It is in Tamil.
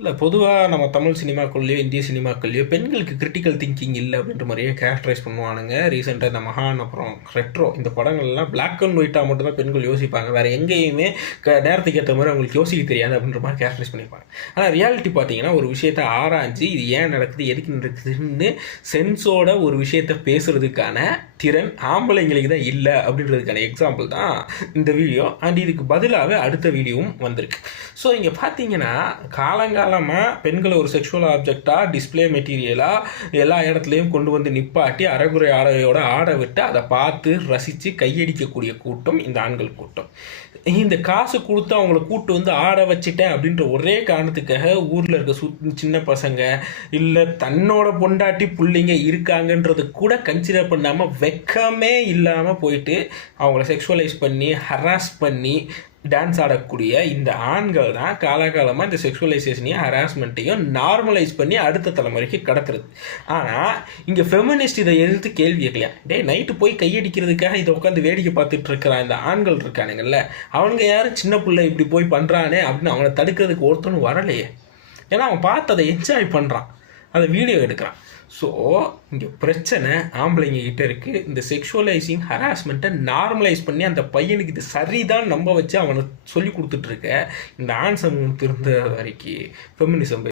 இல்லை, பொதுவாக நம்ம தமிழ் சினிமாக்கள்லையோ இந்திய சினிமாக்கள்லையோ பெண்களுக்கு கிரிட்டிக்கல் திங்கிங் இல்லை அப்படின்ற மாதிரியே கேரக்டரைஸ் பண்ணுவானுங்க. ரீசெண்டாக இந்த மகான் அப்புறம் ரெட்ரோ இந்த படங்கள்லாம் பிளாக் அண்ட் ஒயிட்டாக மட்டும் தான் பெண்கள் யோசிப்பாங்க. வேறு எங்கேயுமே நேரத்துக்கு ஏற்ற மாதிரி அவங்களுக்கு யோசிக்க தெரியாது அப்படின்ற மாதிரி கேரக்டரைஸ் பண்ணியிருப்பாங்க. ஆனால் ரியாலிட்டி பார்த்தீங்கன்னா ஒரு விஷயத்தை ஆராய்ஞ்சு இது ஏன் நடக்குது எதுக்கு நடக்குதுன்னு சென்ஸோட ஒரு விஷயத்தை பேசுகிறதுக்கான திறன் ஆம்பளைங்களுக்கு தான் இல்லை அப்படின்றதுக்கான எக்ஸாம்பிள் தான் இந்த வீடியோ. அண்ட் இதுக்கு பதிலாகவே அடுத்த வீடியோவும் வந்திருக்கு. ஸோ இங்கே பார்த்தீங்கன்னா காலங்காலமாக பெண்களை ஒரு செக்ஷுவல் ஆப்ஜெக்டாக டிஸ்பிளே மெட்டீரியலாக எல்லா இடத்துலையும் கொண்டு வந்து நிப்பாட்டி அரைகுறை ஆடையோட ஆட விட்டு அதை பார்த்து ரசித்து கையடிக்கக்கூடிய கூட்டம் இந்த ஆண்கள் கூட்டம். இந்த காசு கொடுத்து அவங்கள கூட்டு வந்து ஆட வச்சுட்டேன் அப்படின்ற ஒரே காரணத்துக்காக ஊரில் இருக்க சின்ன பசங்க இல்லை தன்னோட பொண்டாட்டி பிள்ளைங்க இருக்காங்கன்றது கூட கன்சிடர் பண்ணாமல் வெக்கமே இல்லாமல் போயிட்டு அவங்கள செக்ஷுவலைஸ் பண்ணி ஹராஸ் பண்ணி டான்ஸ் ஆடக்கூடிய இந்த ஆண்கள் தான் காலகாலமாக இந்த செக்ஷுவலைசேஷனையும் ஹராஸ்மெண்ட்டையும் நார்மலைஸ் பண்ணி அடுத்த தலைமுறைக்கு கடத்துறது. ஆனால் இங்கே ஃபெமினிஸ்ட் இதை எதிர்த்து கேள்வி கேட்கலையா? நைட்டு போய் கையடிக்கிறதுக்காக இதை உட்காந்து வேடிக்கை பார்த்துட்டு இருக்கிற இந்த ஆண்கள் இருக்கானுங்கல்ல, அவங்க யாரும் சின்ன பிள்ளை இப்படி போய் பண்ணுறானே அப்படின்னு அவனை தடுக்கிறதுக்கு ஒருத்தனும் வரலையே. ஏன்னா அவன் பார்த்து அதை என்ஜாய் பண்ணுறான், அதை வீடியோ எடுக்கிறான். ஸோ இங்கே பிரச்சனை ஆம்பளைங்க கிட்ட இருக்குது. இந்த செக்ஷுவலைசிங் ஹராஸ்மெண்ட்டை நார்மலைஸ் பண்ணி அந்த பையனுக்கு இது சரிதான் நம்ப வச்சு அவனை சொல்லி கொடுத்துட்ருக்க இந்த ஆண் சமூகம் திருந்த வரைக்கும் ஃபெமினிசம்